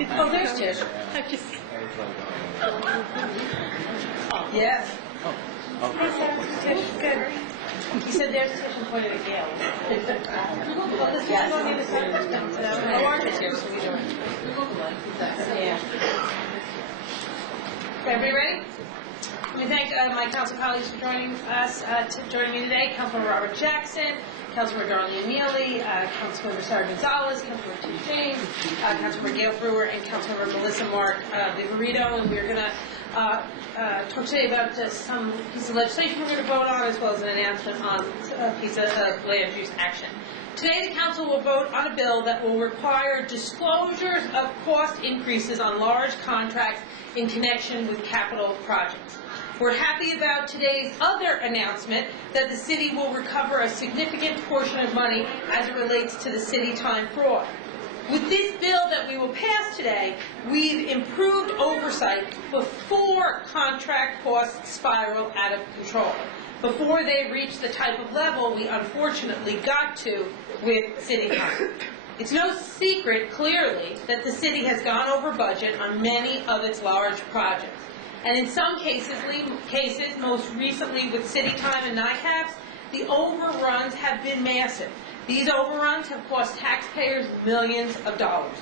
Oh, there's Tish. Yes. Tish, good. He said there's Tish and pointed at Gail. Well, this is on the other side of the town. Oh, aren't you here? So we don't. Yeah. Everybody ready? Let me thank my council colleagues for joining us, joining me today. Councilmember Robert Jackson, Councilmember Darlene Neely, Councilmember Sarah Gonzalez, Councilmember Tim James, Councilmember Gail Brewer, and Councilmember Melissa Mark Viverito. And we're going to talk today about some piece of legislation we're going to vote on, as well as an announcement on a piece of land use action. Today, the Council will vote on a bill that will require disclosures of cost increases on large contracts in connection with capital projects. We're happy about today's other announcement that the city will recover a significant portion of money as it relates to the city time fraud. With this bill that we will pass today, we've improved oversight before contract costs spiral out of control, before they reach the type of level we unfortunately got to with city time. It's no secret, clearly, that the city has gone over budget on many of its large projects. And in some cases, most recently with city time and NICAPs, the overruns have been massive. These overruns have cost taxpayers millions of dollars.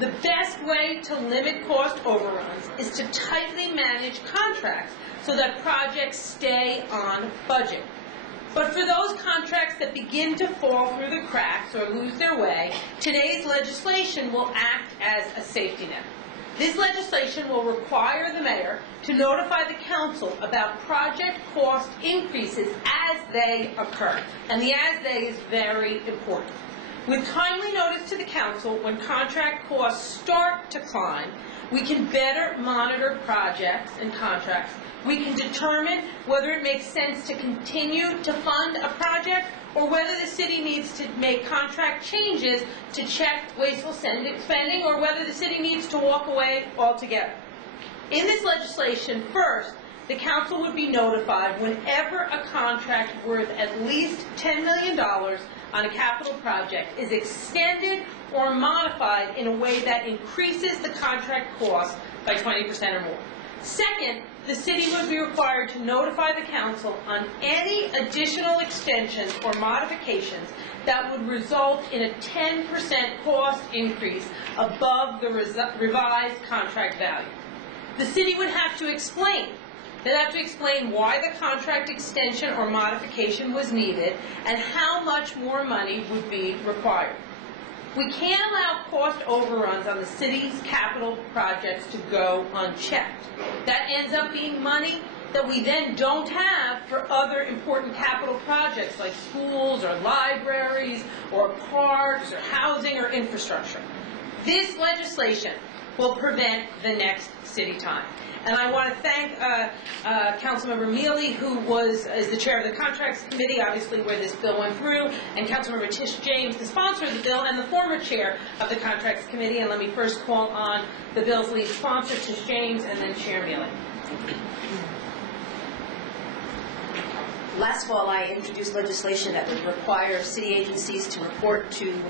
The best way to limit cost overruns is to tightly manage contracts so that projects stay on budget. But for those contracts that begin to fall through the cracks or lose their way, today's legislation will act as a safety net. This legislation will require the mayor to notify the council about project cost increases as they occur. And the as they is very important. With timely notice to the council when contract costs start to climb, we can better monitor projects and contracts. We can determine whether it makes sense to continue to fund a project or whether the city needs to make contract changes to check wasteful spending or whether the city needs to walk away altogether. In this legislation, first, the council would be notified whenever a contract worth at least $10 million on a capital project is extended or modified in a way that increases the contract cost by 20% or more. Second, the city would be required to notify the council on any additional extensions or modifications that would result in a 10% cost increase above the revised contract value. The city would have to explain. They'd have to explain why the contract extension or modification was needed and how much more money would be required. We can't allow cost overruns on the city's capital projects to go unchecked. That ends up being money that we then don't have for other important capital projects like schools or libraries or parks or housing or infrastructure. This legislation will prevent the next city time. And I want to thank Councilmember Mealy, who is the chair of the Contracts Committee, obviously where this bill went through, and Councilmember Tish James, the sponsor of the bill, and the former chair of the Contracts Committee. And let me first call on the bill's lead sponsor, Tish James, and then Chair Mealy. Last fall, I introduced legislation that would require city agencies to report to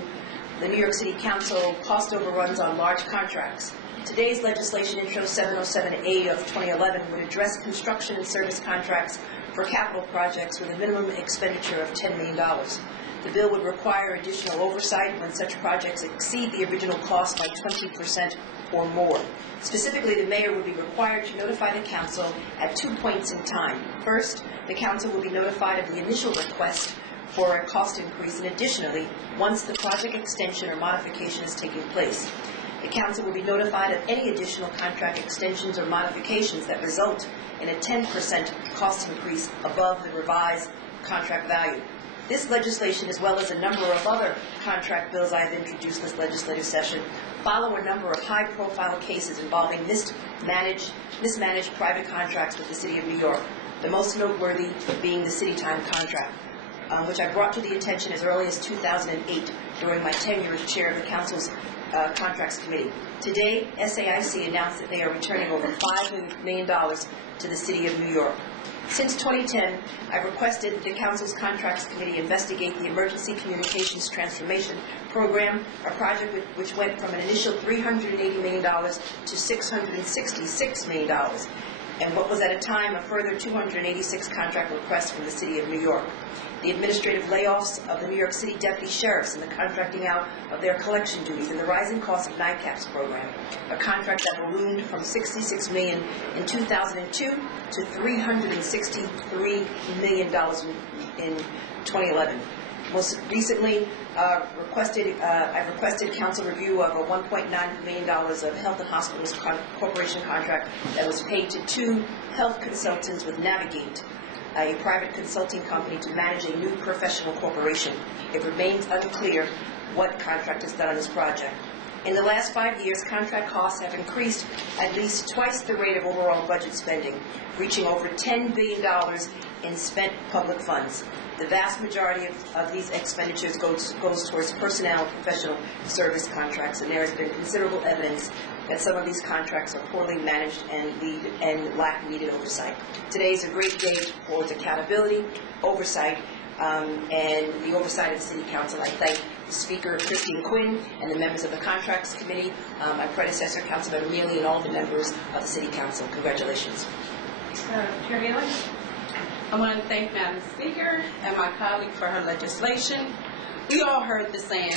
the New York City Council cost overruns on large contracts. Today's legislation, Intro 707A of 2011, would address construction and service contracts for capital projects with a minimum expenditure of $10 million. The bill would require additional oversight when such projects exceed the original cost by 20% or more. Specifically, the mayor would be required to notify the council at 2 points in time. First, the council will be notified of the initial request for a cost increase, and additionally, once the project extension or modification has taken place. The council will be notified of any additional contract extensions or modifications that result in a 10% cost increase above the revised contract value. This legislation, as well as a number of other contract bills I have introduced this legislative session, follow a number of high-profile cases involving mismanaged private contracts with the City of New York, the most noteworthy being the city time contract. which I brought to the attention as early as 2008 during my tenure as chair of the Council's Contracts Committee. Today, SAIC announced that they are returning over $5 million to the City of New York. Since 2010, I've requested the Council's Contracts Committee investigate the Emergency Communications Transformation Program, a project which went from an initial $380 million to $666 million, and what was at a time a further 286 contract requests from the City of New York. The administrative layoffs of the New York City deputy sheriffs and the contracting out of their collection duties, and the rising cost of NICAP's program, a contract that ballooned from $66 million in 2002 to $363 million in 2011. Most recently, I've requested council review of a $1.9 million of Health and Hospitals Corporation contract that was paid to 2 health consultants with Navigate, a private consulting company, to manage a new professional corporation. It remains unclear what contract is done on this project. In the last 5 years, contract costs have increased at least twice the rate of overall budget spending, reaching over $10 billion in spent public funds. The vast majority of these expenditures goes towards personnel and professional service contracts, and there has been considerable evidence that some of these contracts are poorly managed and lack needed oversight. Today is a great day towards accountability, oversight, and the oversight of the City Council. I thank the Speaker, Christine Quinn, and the members of the Contracts Committee, my predecessor, Councilmember Mealy, and all the members of the City Council. Congratulations. Chair Mealy? I want to thank Madam Speaker and my colleague for her legislation. We all heard the saying,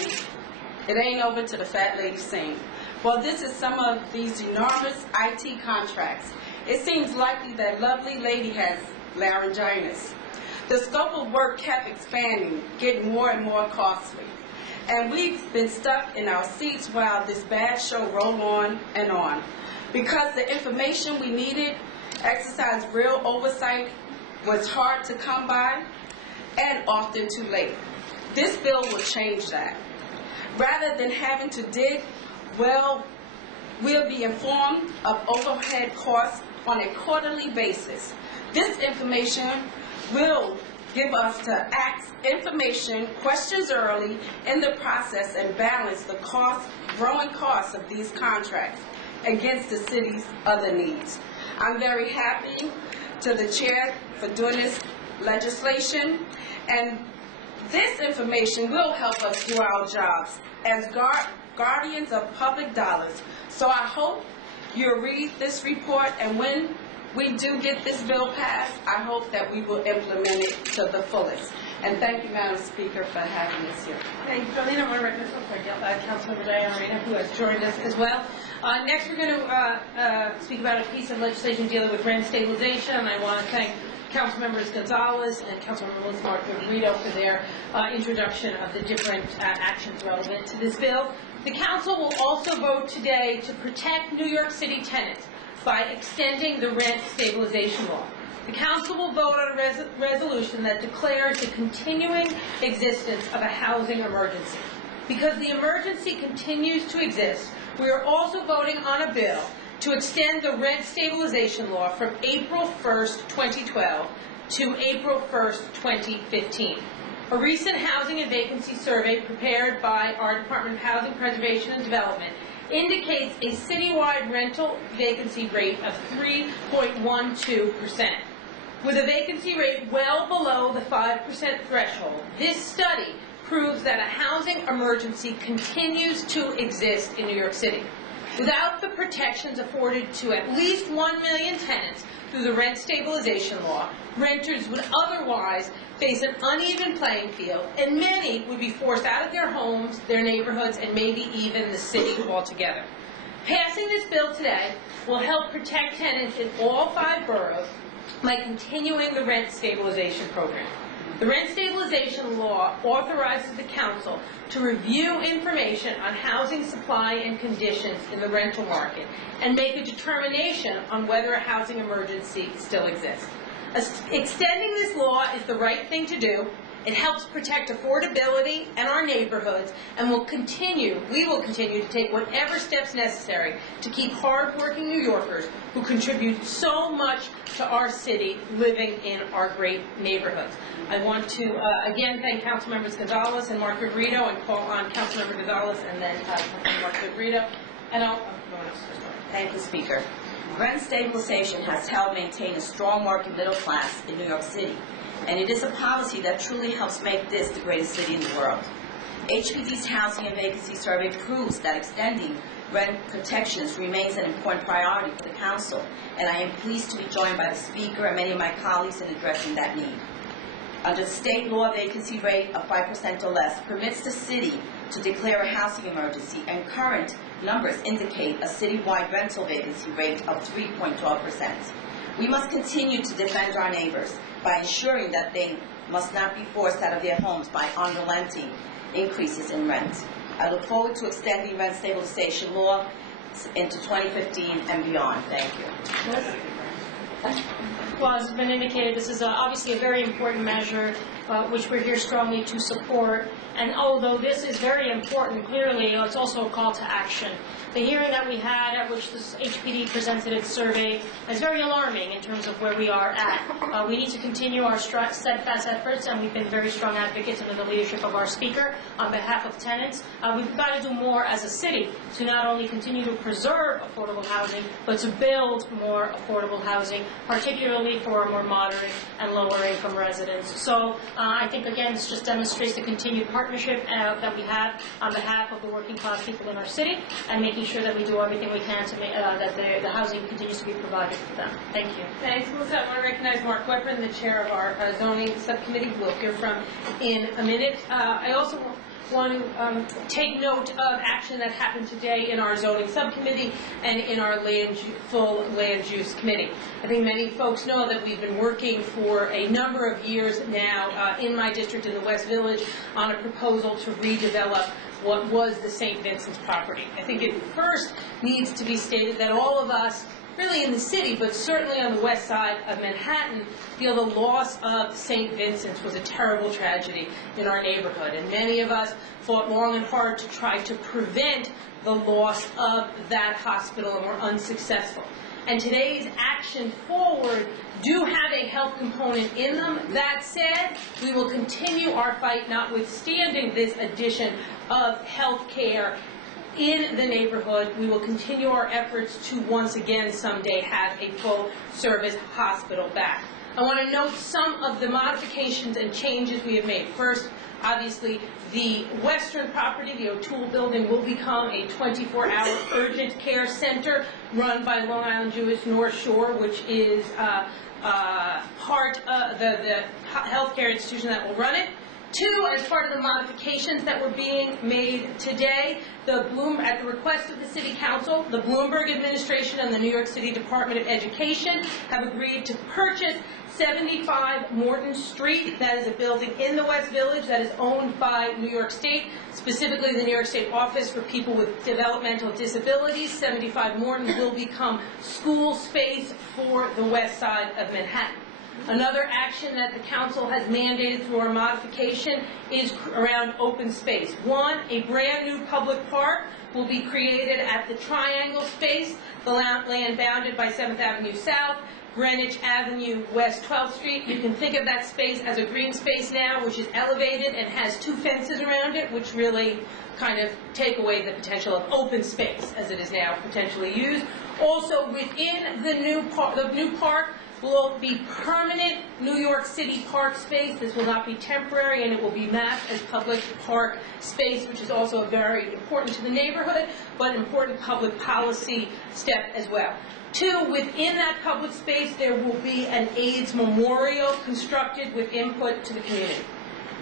it ain't over till the fat lady sing. Well, this is some of these enormous IT contracts. It seems likely that lovely lady has laryngitis. The scope of work kept expanding, getting more and more costly. And we've been stuck in our seats while this bad show rolled on and on. Because the information we needed exercised real oversight was hard to come by and often too late. This bill will change that. Rather than having to dig, well, we'll be informed of overhead costs on a quarterly basis. This information will give us to ask information questions early in the process and balance the growing costs of these contracts against the city's other needs. I'm very happy to the chair for doing this legislation, and this information will help us do our jobs as guardians of public dollars. So I hope you'll read this report, and when we do get this bill passed, I hope that we will implement it to the fullest. And thank you, Madam Speaker, for having us here. Thank you, Darlene. I want to recognize Councilmember Diane Arena, who has joined us as well. Next, we're going to speak about a piece of legislation dealing with rent stabilization, and I want to thank Councilmembers Gonzalez and Councilmember Melissa Martin-Rito for their introduction of the different actions relevant to this bill. The Council will also vote today to protect New York City tenants by extending the rent stabilization law. The Council will vote on a resolution that declares the continuing existence of a housing emergency. Because the emergency continues to exist, we are also voting on a bill to extend the rent stabilization law from April 1st, 2012 to April 1st, 2015. A recent housing and vacancy survey prepared by our Department of Housing Preservation and Development indicates a citywide rental vacancy rate of 3.12%. With a vacancy rate well below the 5% threshold, this study proves that a housing emergency continues to exist in New York City. Without the protections afforded to at least 1 million tenants through the rent stabilization law, renters would otherwise face an uneven playing field, and many would be forced out of their homes, their neighborhoods, and maybe even the city altogether. Passing this bill today will help protect tenants in all 5 boroughs by continuing the rent stabilization program. The rent stabilization law authorizes the Council to review information on housing supply and conditions in the rental market and make a determination on whether a housing emergency still exists. Extending this law is the right thing to do, It helps protect affordability and our neighborhoods, and we will continue to take whatever steps necessary to keep hard-working New Yorkers who contribute so much to our city living in our great neighborhoods. I want to again thank Councilmembers Gonzalez and Mark Viverito, and call on Councilmember Gonzalez and then Mark Viverito. And Thank you, Speaker. Rent stabilization has helped maintain a strong working middle class in New York City, and it is a policy that truly helps make this the greatest city in the world. HPD's Housing and Vacancy Survey proves that extending rent protections remains an important priority for the Council, and I am pleased to be joined by the Speaker and many of my colleagues in addressing that need. Under the state law, a vacancy rate of 5% or less permits the city to declare a housing emergency, and current numbers indicate a citywide rental vacancy rate of 3.12%. We must continue to defend our neighbors by ensuring that they must not be forced out of their homes by unrelenting increases in rent. I look forward to extending rent stabilization law into 2015 and beyond. Thank you. Well, as has been indicated, this is obviously a very important measure, which we're here strongly to support. And although this is very important, clearly it's also a call to action. The hearing that we had at which the HPD presented its survey is very alarming in terms of where we are at. We need to continue our steadfast efforts, and we've been very strong advocates under the leadership of our Speaker on behalf of tenants. We've got to do more as a city to not only continue to preserve affordable housing, but to build more affordable housing, particularly for more moderate and lower income residents. So I think, again, this just demonstrates the continued partnership that we have on behalf of the working class people in our city, and making sure that we do everything we can to make that the housing continues to be provided for them. Thank you. Thanks, Melissa. I want to recognize Mark Whitman, the chair of our zoning subcommittee, who we'll hear from in a minute. I also want to take note of action that happened today in our zoning subcommittee and in our full land use committee. I think many folks know that we've been working for a number of years now in my district in the West Village on a proposal to redevelop what was the St. Vincent's property. I think it first needs to be stated that all of us, really in the city, but certainly on the west side of Manhattan, feel the loss of St. Vincent's was a terrible tragedy in our neighborhood. And many of us fought long and hard to try to prevent the loss of that hospital, and were unsuccessful. And today's action forward do have a health component in them. That said, we will continue our fight notwithstanding this addition of health care in the neighborhood. We will continue our efforts to once again someday have a full-service hospital back. I want to note some of the modifications and changes we have made. First, obviously, the western property, the O'Toole building, will become a 24-hour urgent care center run by Long Island Jewish North Shore, which is part of the healthcare institution that will run it. Two, as part of the modifications that were being made today, at the request of the City Council, the Bloomberg administration and the New York City Department of Education have agreed to purchase 75 Morton Street. That is a building in the West Village that is owned by New York State, specifically the New York State Office for People with Developmental Disabilities. 75 Morton will become school space for the west side of Manhattan. Another action that the Council has mandated through our modification is around open space. One, a brand new public park will be created at the Triangle space, the land bounded by 7th Avenue South, Greenwich Avenue West 12th Street. You can think of that space as a green space now, which is elevated and has two fences around it, which really kind of take away the potential of open space as it is now potentially used. Also, within the new park will be permanent New York City park space. This will not be temporary, and it will be mapped as public park space, which is also very important to the neighborhood, but an important public policy step as well. Two, within that public space, there will be an AIDS memorial constructed with input to the community.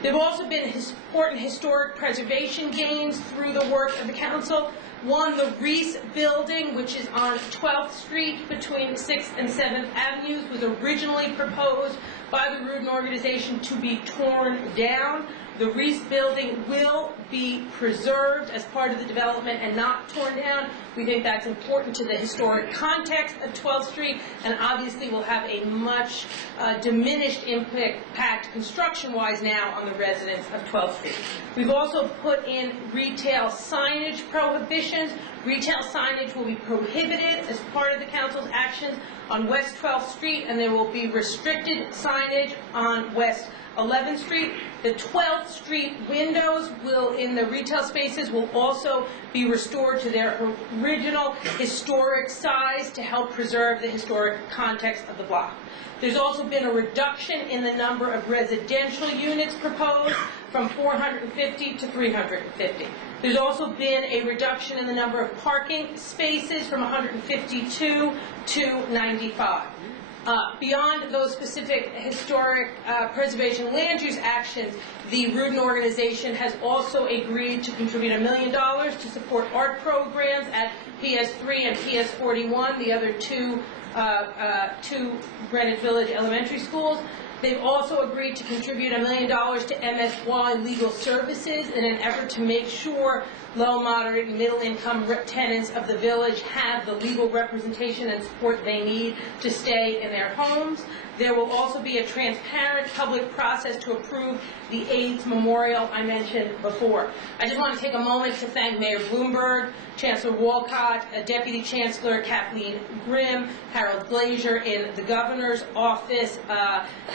There have also been important historic preservation gains through the work of the Council. One, the Reese Building, which is on 12th Street between 6th and 7th Avenues, was originally proposed by the Rudin organization to be torn down. The Reese building will be preserved as part of the development and not torn down. We think that's important to the historic context of 12th Street, and obviously will have a much diminished impact construction-wise now on the residents of 12th Street. We've also put in retail signage prohibitions. Retail signage will be prohibited as part of the council's actions on West 12th Street, and there will be restricted signage on West 11th Street. The 12th Street windows in the retail spaces will also be restored to their original historic size to help preserve the historic context of the block. There's also been a reduction in the number of residential units proposed from 450 to 350. There's also been a reduction in the number of parking spaces from 152 to 95. Beyond those specific historic preservation land use actions, the Rudin organization has also agreed to contribute $1 million to support art programs at PS3 and PS41, the other two Greenwich Village elementary schools. They've also agreed to contribute $1 million to MSY Legal Services in an effort to make sure low, moderate, and middle-income tenants of the village have the legal representation and support they need to stay in their homes. There will also be a transparent public process to approve the AIDS memorial I mentioned before. I just want to take a moment to thank Mayor Bloomberg, Chancellor Walcott, Deputy Chancellor Kathleen Grimm, Harold Glazier in the governor's office,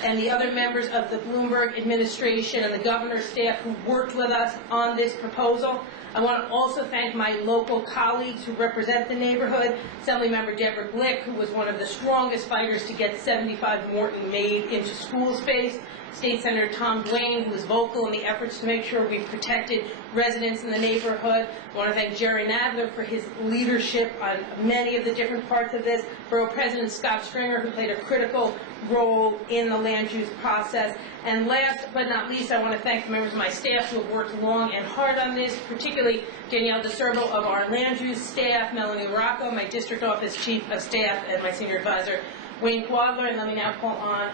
and the other members of the Bloomberg administration and the governor's staff who worked with us on this proposal. I want to also thank my local colleagues who represent the neighborhood, Assemblymember Deborah Glick, who was one of the strongest fighters to get 75 Morton made into school space, State Senator Tom Duane, who was vocal in the efforts to make sure we protected residents in the neighborhood. I want to thank Jerry Nadler for his leadership on many of the different parts of this, Borough President Scott Stringer, who played a critical role in the land use process. And last but not least, I want to thank the members of my staff who have worked long and hard on this, particularly Danielle DeServo of our land use staff, Melanie Rocco, my district office chief of staff, and my senior advisor, Wayne Quadler, and let me now call on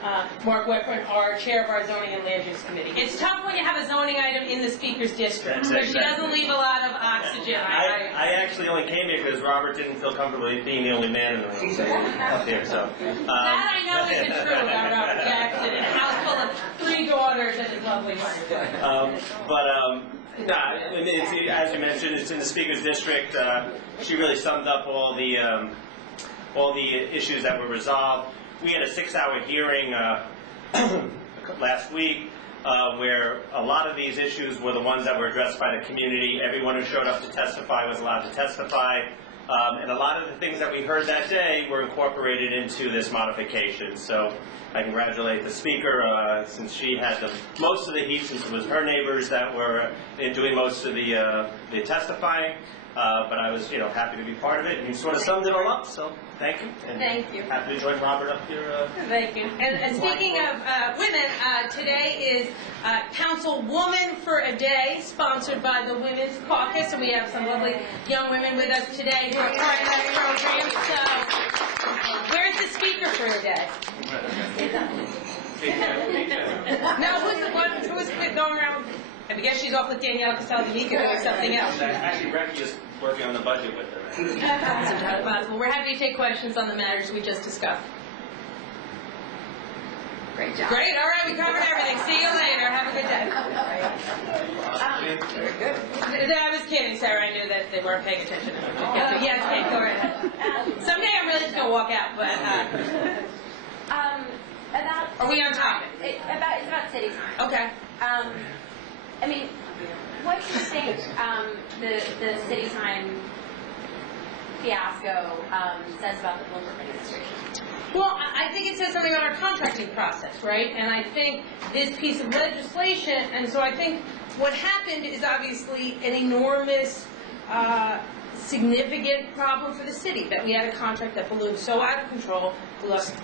Mark Weprin, our chair of our zoning and land use committee. It's tough when you have a zoning item in the speaker's district, because she doesn't leave a lot of oxygen. I actually only came here because Robert didn't feel comfortable being the only man in the room up here. So that I know isn't true about Robert Jackson, and a house full of 3 daughters and his lovely wife. As you mentioned, it's in the speaker's district. She really summed up all the issues that were resolved. We had a 6-hour hearing last week where a lot of these issues were the ones that were addressed by the community. Everyone who showed up to testify was allowed to testify. And a lot of the things that we heard that day were incorporated into this modification. So I congratulate the speaker since she had most of the heat, since it was her neighbors that were doing most of the testifying. But I was, happy to be part of it, and you sort of summed it all up. So thank you. And thank you. Happy to join Robert up here. Thank you. And speaking of women, today is Councilwoman for a Day, sponsored by the Women's Caucus, and we have some lovely young women with us today who are part of that program. So, where's the speaker for a day? No, who's going around? I guess she's off with Danielle Casaldanica doing something else. Actually, Becky is working on the budget with her. Well, we're happy to take questions on the matters we just discussed. Great job. Great, all right, we covered everything. See you later. Have a good day. I was kidding, Sarah. I knew that they weren't paying attention. Yes, Kate, go ahead. Someday I'm really just going to walk out, but... Are we on topic? It's about city time. Okay. What do you think the city time fiasco says about the Bloomberg administration? Well, I think it says something about our contracting process, right? And I think this piece of legislation, and so I think what happened is obviously an enormous, significant problem for the city, that we had a contract that ballooned so out of control, we lost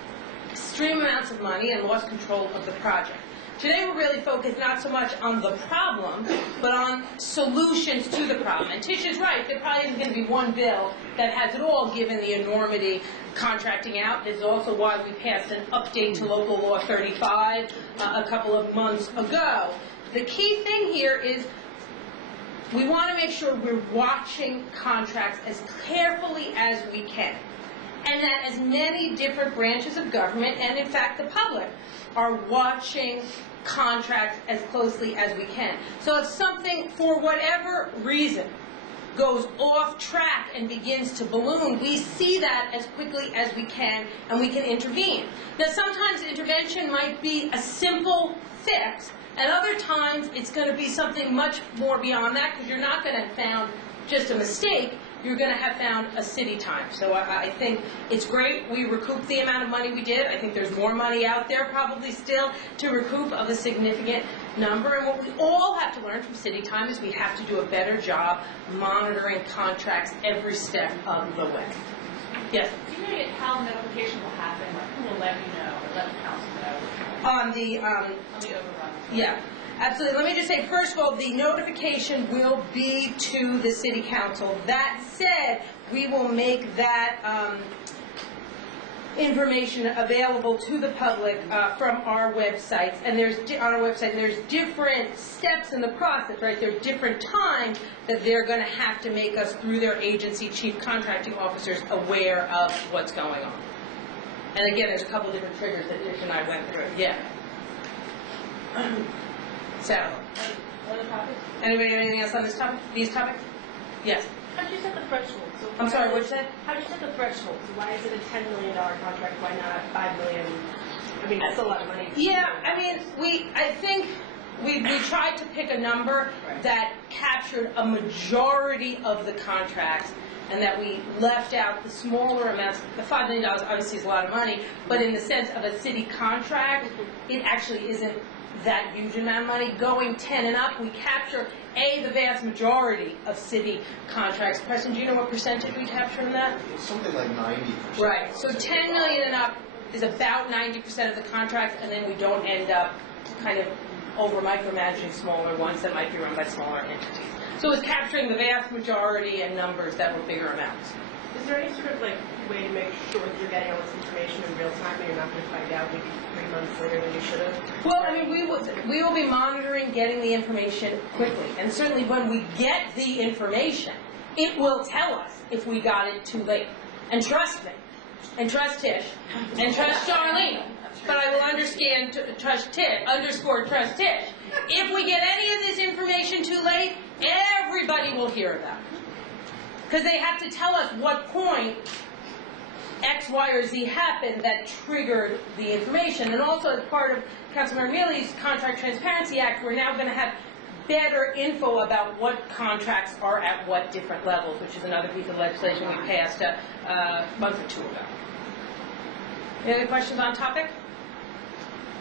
extreme amounts of money and lost control of the project. Today we're really focused not so much on the problem, but on solutions to the problem. And Tish is right, there probably isn't going to be one bill that has it all, given the enormity contracting out. This is also why we passed an update to Local Law 35 a couple of months ago. the key thing here is we want to make sure we're watching contracts as carefully as we can. And that as many different branches of government, and in fact the public, are watching contracts as closely as we can. So if something, for whatever reason, goes off track and begins to balloon, we see that as quickly as we can, and we can intervene. Now sometimes intervention might be a simple fix, and other times it's going to be something much more beyond that, because you're not going to have found just a mistake, you're going to have found a city time. So I think it's great we recouped the amount of money we did. I think there's more money out there probably still to recoup of a significant number. And what we all have to learn from city time is we have to do a better job monitoring contracts every step of the way. Yes? Do you know how notification will happen? Like, who will let you know or let the council know? On the overrun. Yeah, absolutely. Let me just say, first of all, the notification will be to the city council. That said, we will make that information available to the public from our websites. And there's on our website, there's different steps in the process, right? There's different times that they're going to have to make us, through their agency chief contracting officers, aware of what's going on. And again, there's a couple different triggers that Nick and I went through. Yeah. So, Other topics? anybody got anything else on this topic? These topics? Yes. How'd you set the threshold? So I'm sorry, why what'd is- you say? How'd you set the threshold? So why is it a $10 million contract? Why not $5 million? I mean, that's a lot of money. Yeah, I mean, I think we tried to pick a number that captured a majority of the contracts, and that we left out the smaller amounts. The $5 million obviously is a lot of money, but in the sense of a city contract, it actually isn't that huge amount of money. Going 10 and up, we capture, the vast majority of city contracts. Preston, do you know what percentage we capture in that? Something like 90%. Right, so 10 million and up is about 90% of the contracts, and then we don't end up kind of over micromanaging smaller ones that might be run by smaller entities. So it's capturing the vast majority and numbers that were bigger amounts. Is there any sort of like way to make sure that you're getting all this information in real time and you're not going to find out maybe 3 months later than you should have? Well, I mean, we will be monitoring getting the information quickly, and certainly when we get the information, it will tell us if we got it too late. And trust me, and trust Tish, and trust Charlene, but I will understand, trust Tish, _trust Tish. If we get any of this information too late, everybody will hear about it. Because they have to tell us what point X, Y, or Z happened that triggered the information. And also, as part of Councilmember Mealy's Contract Transparency Act, we're now going to have better info about what contracts are at what different levels, which is another piece of legislation we passed a month or two ago. Any other questions on topic?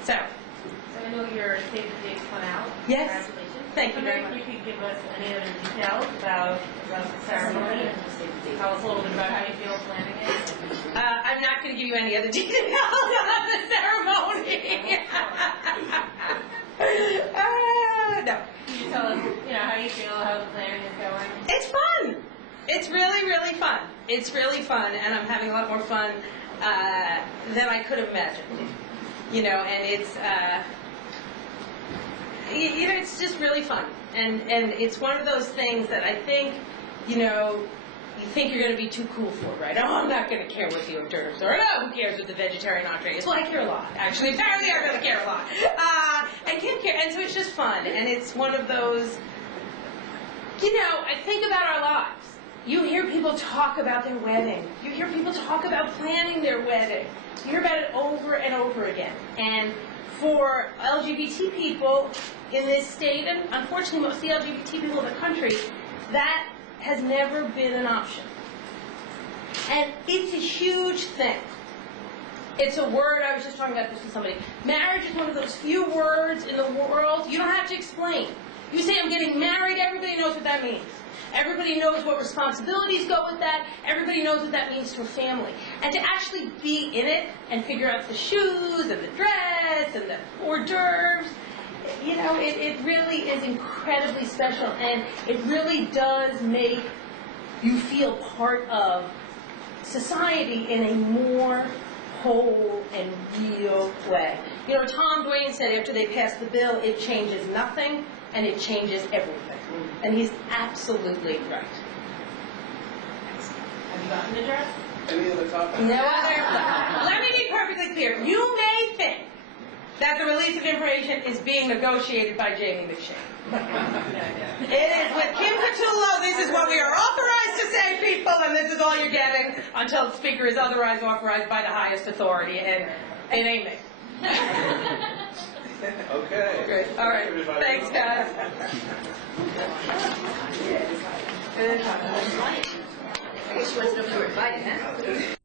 So, I know your save the date's come out. Yes. Congratulations. Thank you very I wonder much. if you could give us any other details about the ceremony and tell us a little bit about how you feel planning it. I'm not going to give you any other details on the ceremony. No. Can you tell us, how you feel, how the planning is going? It's fun. It's really, really fun. It's really fun, and I'm having a lot more fun than I could have imagined. And it's, it's just really fun. And it's one of those things that I think, you think you're going to be too cool for, right? Oh, I'm not going to care what the hors d'oeuvres are. Oh, who cares what the vegetarian entree is? Well, I care a lot, actually. Apparently, I really care a lot. I can't care. And so it's just fun. And it's one of those, I think about our lives. You hear people talk about their wedding. You hear people talk about planning their wedding. You hear about it over and over again. And for LGBT people in this state, and unfortunately most of the LGBT people in the country, that has never been an option. And it's a huge thing. It's a word, I was just talking about this with somebody. Marriage is one of those few words in the world you don't have to explain. You say, I'm getting married, everybody knows what that means. Everybody knows what responsibilities go with that. Everybody knows what that means to a family. And to actually be in it and figure out the shoes and the dress and the hors d'oeuvres, it really is incredibly special. And it really does make you feel part of society in a more whole and real way. You know, Tom Dwayne said after they passed the bill, it changes nothing and it changes everything. And he's absolutely right. Have you gotten the dress? Any other topics? No other. Let me be perfectly clear. You may think that the release of information is being negotiated by Jamie McShane. It is with Kim Catullo. This is what we are authorized to say, people, and this is all you're getting until the speaker is otherwise authorized by the highest authority, and it ain't me. Okay. Great. All right. Thanks, guys. I guess she wants to know if you were invited, huh?